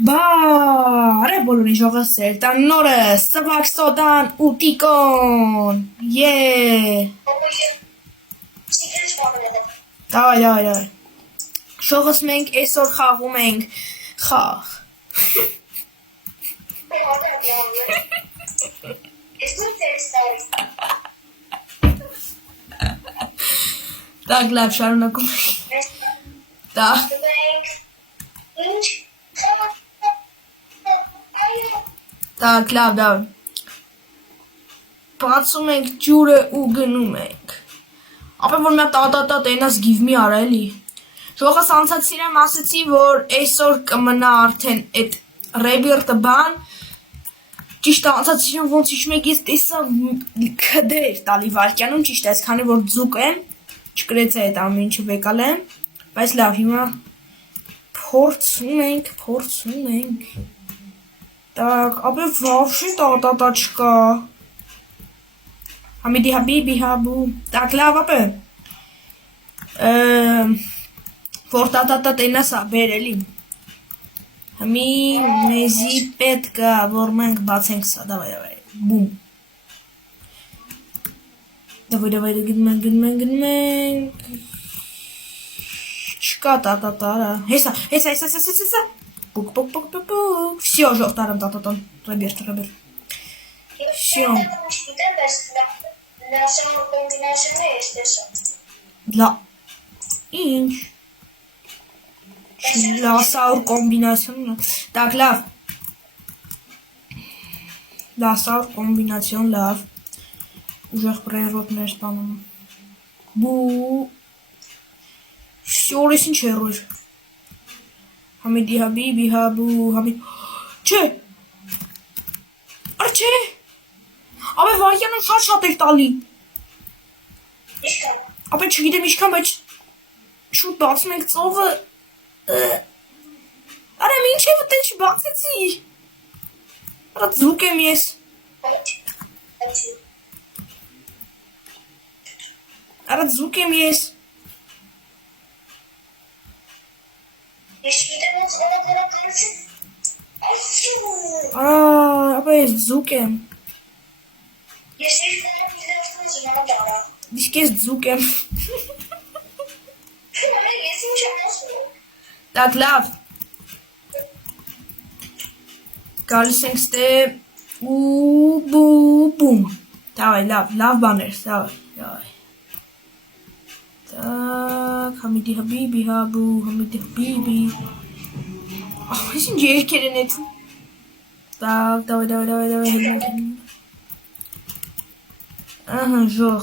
Բարե բոլորին ժողովրդեր, տան նորը սվակ սոդան ու տիկոն, Դավայ, շողս մենք այսօր խաղում ենք խաղ, տակ լավ շարունակում տակ լավ, բացում ենք ջուրը ու գնում ենք, ապա որ նա տատատա տենաս give me արա էլի, ժողս անցած սիրեմ ասեցի, որ այսօր կմնա արդեն այդ ռեբիրտը բան, ճիշտ անցած սիրեմ ոնց իչմ եք ես տեսա կդեր տալի վարկյանում, ճիշտ այս քանի որ ձուկ եմ, չկրեց է այդ ամեն ինչը վեկալ եմ, բայց լավ հիմա փորձում ենք, так, ապա вообще տատատա չկա, Համիդի հաբիբի հաբու, так լավ ապա, որ տատատա տենասա բեր էլի, Համի մեզի պետք է, որ մենք բացենք սա, դավայ, բում, դավայ, գնում ենք, չկա տատատարա, հեսա, Пук, все, жовтаром тататон, рабер. Все. Для инч. Для саур комбинацион. Так, лав. Для саур комбинацион лав. Уже природная спаном. Бу. Все, лесен черуешь. Համիդի հաբիբի հաբու, Համիդ, չէ, արա չէ, ապա վարկյանում շատ էր տալի, ապա չգիտեմ ինչքան, բայց շուտ բացում ենք ծովը, արա մինչև տեն չբացեցի, արա ձուկ եմ ես, ապա ես ձուկ եմ, իսկ ես ձուկ եմ, տակ լավ, գալիս ենք ստե ու բում, դավայ լավ բաներ, դավայ, так, Համիդի հաբիբի հաբու, Համիդի հաբիբի, այս ինչ երկեր են էտ, так, դավայ, հելմենք, ահա, ժող,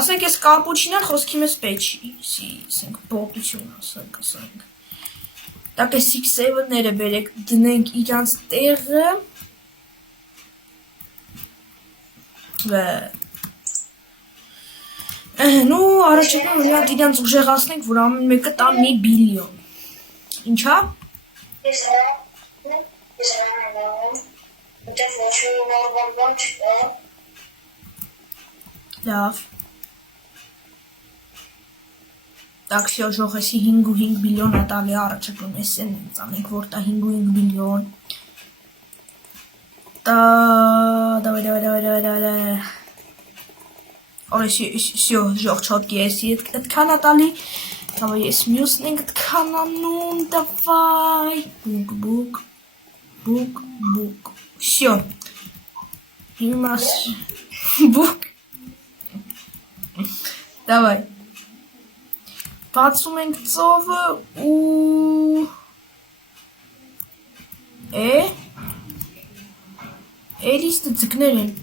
ասենք ես կապուչինան խոսքի մեզ պեչի, ասենք պոտություն, ասենք, так, այս 6-7-ները բերեք, դնենք իրանց տեղը, նու առաջակում միատ իրանց ուժեղացնենք, որ ամեն մեկը տա մի բիլիոն, ինչա? Լավ, так, всё, ժողեսի 5.5 բիլիոն ատալի առաջակում ես են ծանենք, որ տա 5.5 բիլիոն, դավայ, Ora, всё, ժող չոտկի եսի այդքան ատալի, դավայ ես մյուսն ենք այդքան անում, դավայ, բուկ, всё, հիմա, բուկ, դավայ, բացում ենք ծովը ու, էրիստը ձկներ են,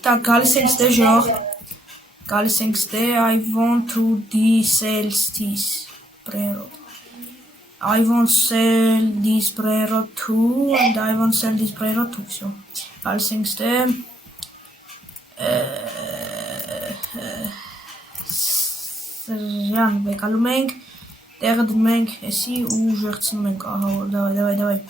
Так, գալիս ենք ստե ժող, գալիս ենք ստե, I want to sell this prerod. I want sell this prerod too, and I want sell this prerod too, всё. Գալիս ենք ստե, սրյան վեկալում ենք, տեղը դնում ենք, եսի ու ժեղցնում ենք, ահա որ, դավայ.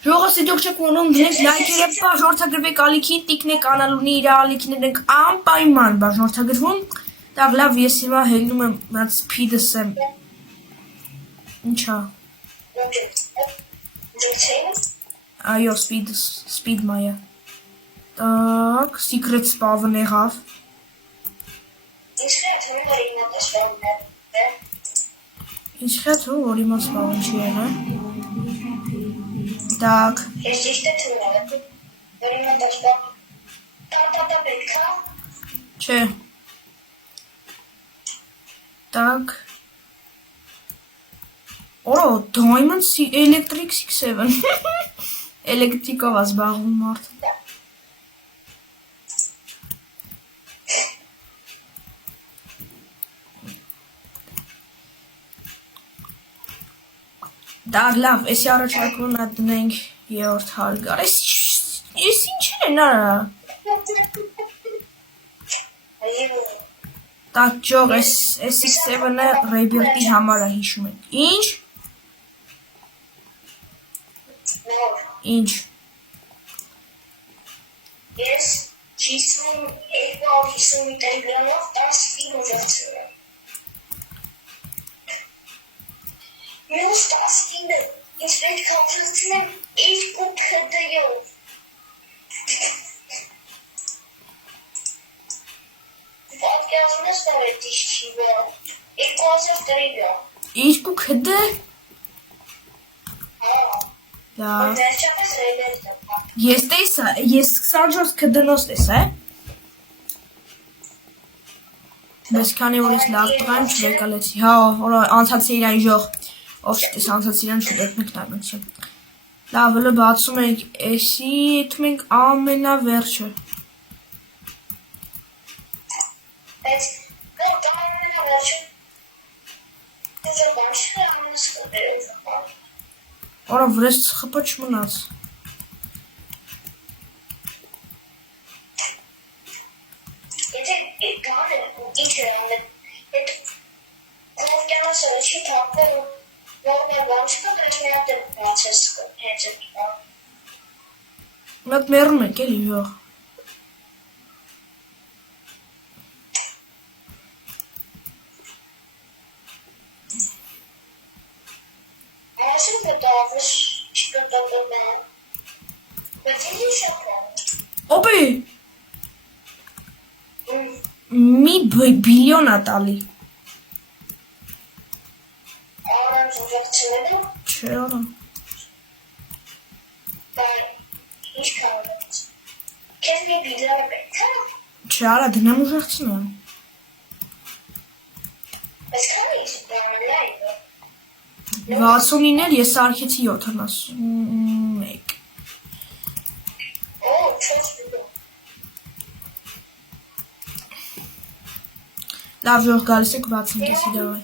Ժողովրդի դուք չեք ունում դրեք լայքերը բաժանորդագրվեք ալիքին, տիկնեք անալունի իր ալիքներ ենք անպայման բաժանորդագրվում, Так, լավ, ես հիմա հելնում եմ այդ սփիդս եմ։ Ինչա։ Այո, սփիդ մայա։ Так, secret spawn եղավ։ Ինչ խեթում, որ իմա spawn չի եղել։ Так։ Ես ճիշտ է թվում, որ իմա դաշտա։ Տա պետք է։ Չէ։ Так. Օ, Diamond Electric 67։ Էլեկտրիկով է զբաղվում մարդը։ Դա լավ, էսի առաջարկում նա դնենք երրորդ հարգար։ Էս ինչ է նա։ Так, ճող, էս 7-ը Rebirth-ի համար է հիշում եք։ Ինչ։ Ինչ։ Ես 52 տելգրամով 10 ֆիլմ ուժացրել եմ։ Մյուս 10 ֆիլմը ինձ պետք է ուժացնեմ 2 քդյով։ Պատկերացնում ես թե դիշ չի վրա։ 2000 տրիգա։ 2 քդ։ Դա։ Վերջապես Rebirth-ը։ Ես տեսա, ես 24 քդնոց տեսա։ Բայց քանի որ ես լավ տղան չեկալեցի։ Հա, անցածի իրան ժող։ Ով չտես անցածի իրան շուտ մեկնանոց։ Լավ, հələ բացում ենք էսի, դու մենք ամենավերջը։ Բայց կոտ ամենավերջը։ Դե բան չի ամենասկոպերից։ Օրա վրես խփը չմնաց։ Եթե գանը ինչ է ամեն այդ կողքյանասը չի թափել նորմալ բան չկա դրած մի հատ բացես հենց այդ բան։ Մատ մեռում եք էլի ժող։ Այսինքն դա ավս չկտոտում է։ Բայց ինչ շապա։ Օպի։ Մի բիլիոն է տալի։ Արամ զուգակցնել է։ Չէ, օրա։ Բայց ինչ կարող է։ Քեզ մի բիլիոն պետք է։ Չէ, արա դնեմ ուժեղցնեմ։ Բայց քանի՞ բանը լայվ։ 69-ներ ես արկեցի 71։ Օ, չես բիլիոն։ Լավ ժող գալիս եք բացենք էսի դավայ։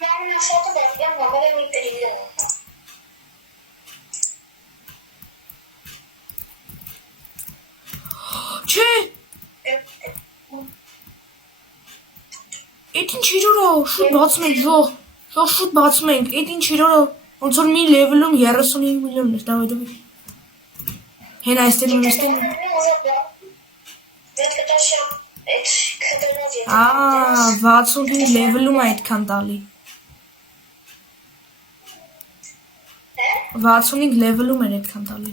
Մամնաշատը բերգան վաղել է մի տրիլիոն։ Չէ, էդ ինչ իրորա, շուտ բացում ենք ժող, ժող շուտ բացում ենք, էդ ինչ իրորա, ոնց որ մի լևելում 35 միլիոն էր, դավայ դավայ։ Հենա այստեղ եմ այստեղ։ Պետք է դաշա այդ քդնոց եթե։ 65 լևելում է այդքան տալի։ 65 լևելում էր այդքան տալի։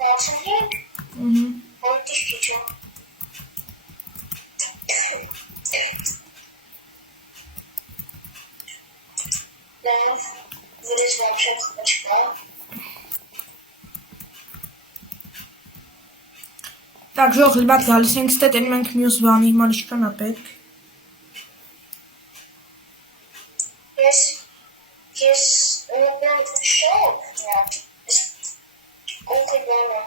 65 Որդիշ քիչ է։ Լավ, վրես вообще չկա։ Так, ժող, լիբատ գալիս ենք ստետ, են մենք մյուս բանի հիմա ինչքան է պետք։ Ես ունեմ շոկ, օգի բանը։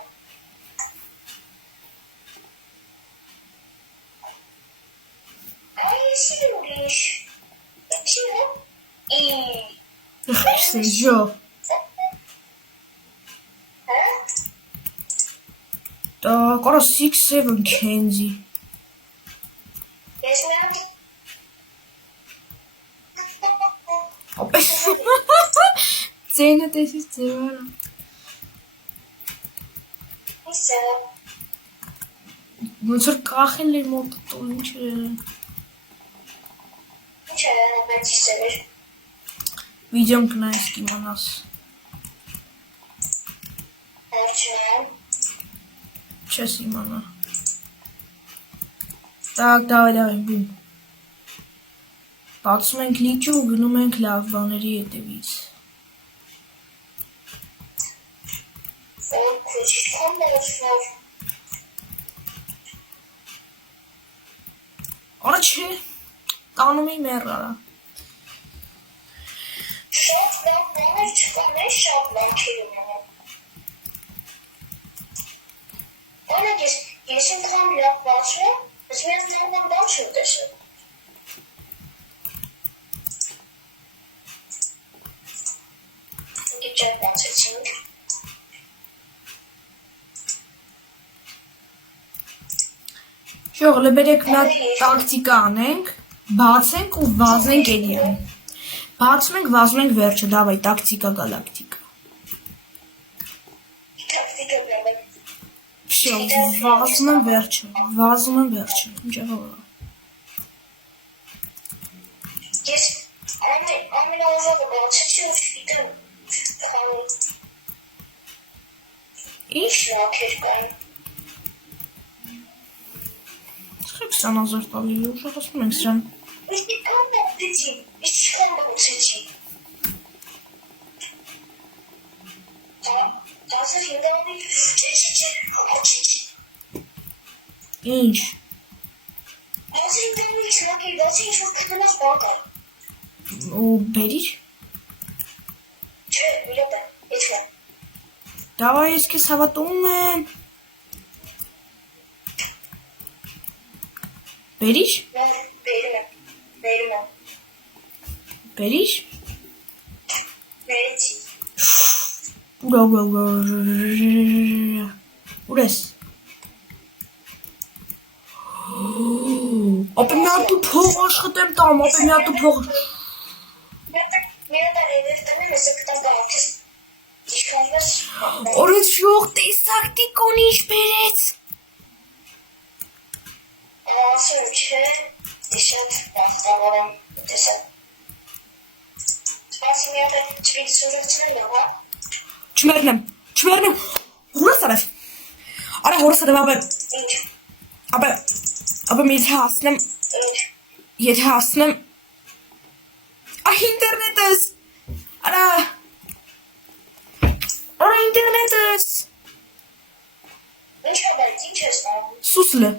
Այսի ուրիշ, էչի է, Խշսե, ժող։ Так, արա 6-7 Kenzie։ Ես նայում Ապես։ Ձենը տեսիս ձևարա։ Իսը։ Ոնց որ կախել էր մոտը ինչ է։ Ինչ է նամեցի սեր։ Վիդեոն կնայես կիմանաս։ Արչնայամ։ Չես իմանա։ Так, давай, բում։ Բացում ենք լիճը ու գնում ենք լավ բաների հետևից։ Որ քուչի կոմբոսով։ Արա չէ, տանում էի մեռարա։ Շատ լավ բաներ չկան, ես շատ լավքեր ունեմ։ Անեք ես ինքան լավ բացում եմ, ես մեզ նորմալ բաց չեմ տեսել։ Գիճեր բացեցինք։ Շողը բերեք նա տակտիկա անենք, բացենք ու վազենք էլի ան։ Բացում ենք, վազում ենք վերջը, դավայ, տակտիկա գալակտիկա։ Տակտիկա գալակ։ Всё, վազում եմ վերջը, ինչ եղավ։ Ես ամենաուժողը բացեցի ու չգիտեմ քանի Ինչ շնորհքեր կան։ 20,000 տալի ուժեղ ասում ենք սրան։ Ես չկան բացեցի, ես չկան բացեցի։ 15-ը Ինչ։ 15-ը չնակի բացի ինչ-որ կտնաս բան կար։ Ու բերիր։ Չէ, միլոտ է, ես կան։ Դավայ ես քեզ հավատում եմ։ Բերիր։ Բերում եմ։ Բերիր։ Բերեցի։ Ուր ես։ Ապա մի հատ ու փող աշխատեմ տամ, ապա մի հատ ու փող։ Միլոտ է ռեվեր տնեմ, ես կտամ գավքես։ Իշքանվես։ Օրից շող տեսակ տիկոն ինչ բերեց։ Ասում չէ, դիշատ բախտավոր եմ, տեսակ։ Սպասի մի հատ է չվիտ սուրղցնել եմ, հա։ Չմերնեմ, հորս արև, արա հորս արև, Ինչ, ապա մի եթե հասնեմ, ինտերնետս, արա ինտերնետս, ինչ է բայց, ինչ ես տանում։ սուսլը,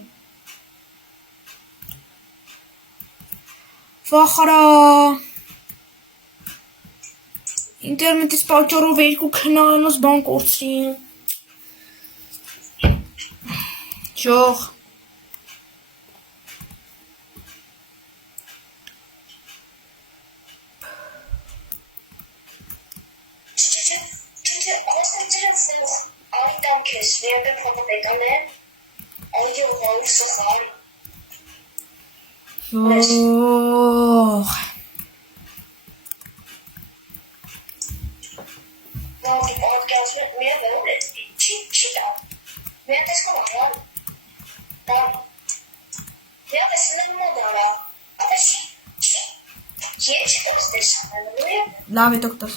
վախարա, ինտերնետից պատճառով երկու քնայանոց բան կորցրին, Շող, Չէ, ասեմ ձերս այդամ քեզ, վերդը փոփոխական է, այդի ուղղալու սխալ։ Շող, Նորդ պատկասում մի հատ ուր է, չի տա, մի հատ ես կոման, դան, մի հատ ես նեմ մոդալա, ապա ես չտես տեսանելու է, լավ է դոկտոր,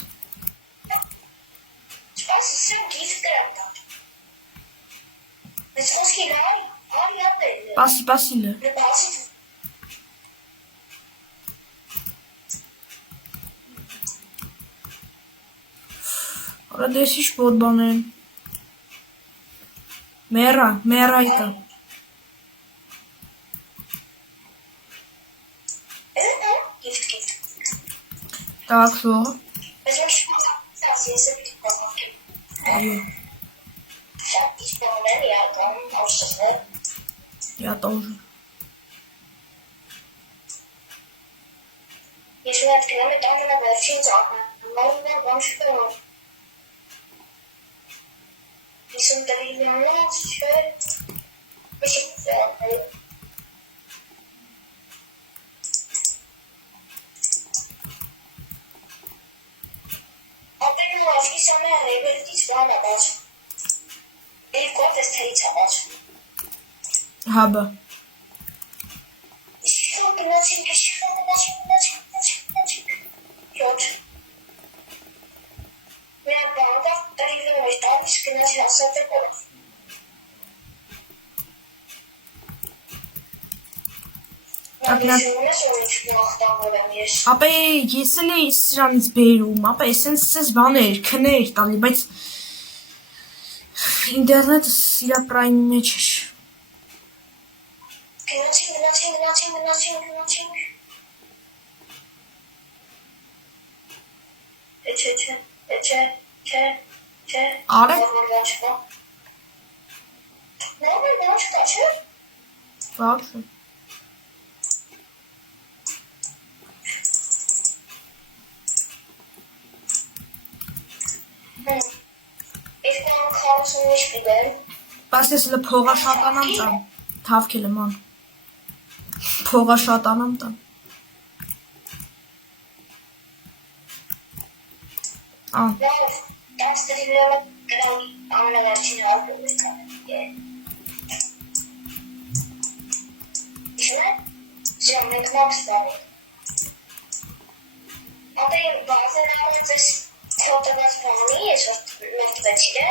Սպասի սրին գիֆտ գրամ տա, ես խոսքի լայ, հարի հատ է, պասի լը, բասի արա դես ինչ բոտ բան են, մերա իկա, գիֆտ, տակ շող, ես որ շպասի ես է պիտի կողակի, այո, շատ իսպորն են յակում, որսսներ, я тоже, ես մի հատ գնամ է տաննա վերջին ծաղն, նորմալ բան շպերով, ես եմ տրի միանած, չէ, ես եմ ծաղն, ապերում ավկի սանը ռեվերտից բան է բաց, երկու հատ ես թերից է բաց, Հաբը։ Ishkon gnaçing. Jod. Mea banda, darili uitat, gnaçing asate kola. Ապա ես էլ էի սրանից բերում, ապա էսենց բաներ, քներ տալի, բայց ինտերնետը իրա պրայմի մեջ էր։ Gnaçing. Չէ։ Արա։ Նորմալ չկա, չէ։ Բավարար։ Իսկ ան 45 պիտեն։ Բայց ես էլ փողա շատանամ տան։ Թավքել եմ ան։ Փողա շատանամ տան։ Ան։ Լավ, 10 միլիոն գրամ ամենավերջին հարկում է կան։ Իշխնե, ժամենք մաքս բանի։ Ապա եմ բազեն արեց ես թոտված բանի, ես որ մենտվեցիր է։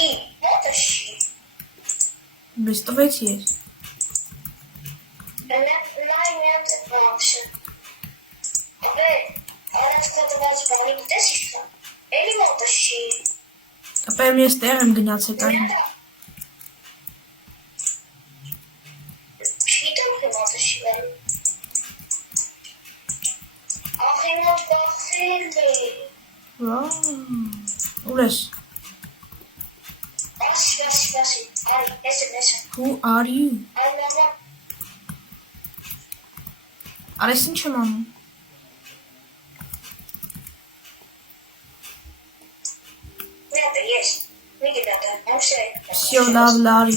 И, вот ищи. Բայց տվեցի ես։ Նայմյատ վապշը։ Ապե, արած թոտված բանի գտես իշտա։ Էլի մոտ իշի։ Ապա ես տեղ եմ գնացել այն։ Չգիտեմ թե մոտ իշի վեր։ Ախի մոտ բախել է։ Ուր ես։ Spasi. Listen. Who are you? I'm Mama. Արես ինչ եմ անում։ Nada, yes. Miguel, I'm sorry. Всё, լավ, լարի։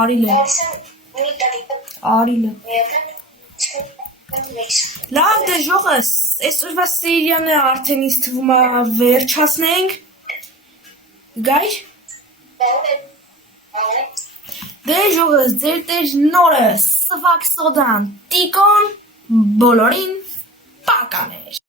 Արիլ է։ Արիլ է։ Լավ դե ժողս, այսօրվա սերիանը արդեն ինձ թվում է վերջացնենք։ Գայր։ Դե ժողս, ձեր տեր նորը, սվակ սոդան, տիկոն, բոլորին պականեր։